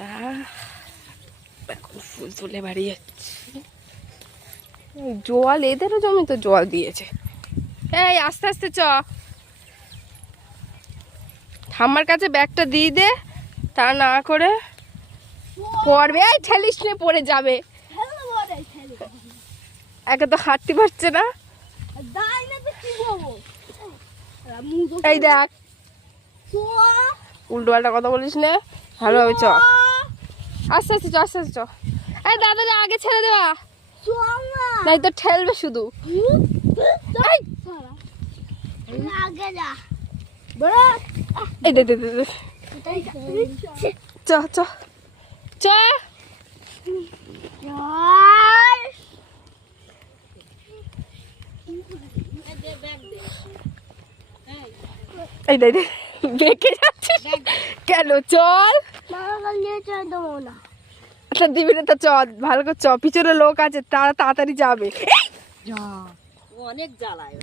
না এখন ফুল তুলে বাড়ি যাচ্ছি। জল এদেরও জমি তো জল দিয়েছে। এই আস্তে আস্তে চ, ঠাম্মার কাছে ব্যাগটা দিয়ে দে, তা না করে পড়বে। এই ঠেলিস নে, পড়ে যাবে। একে তো হাঁটতে পারছে না। এই দেখ, উল্টো পাল্টা কথা বলিস না, ভালোভাবে চ। আস্তে আস্তে চ, আস্তে আস্তে চ। এই দাদারা আগে ছেড়ে দেওয়া, নাই তো ঠেলবে শুধু। এই দে দে দে দে। চ চ চ। এই দে দে, বেঁকে যাচ্ছিস কেন? চল। আচ্ছা দিবি না তো, চ ভালো করে চ, পিছনে লোক আছে, তারা তাড়াতাড়ি যাবে। অনেক জ্বালায়।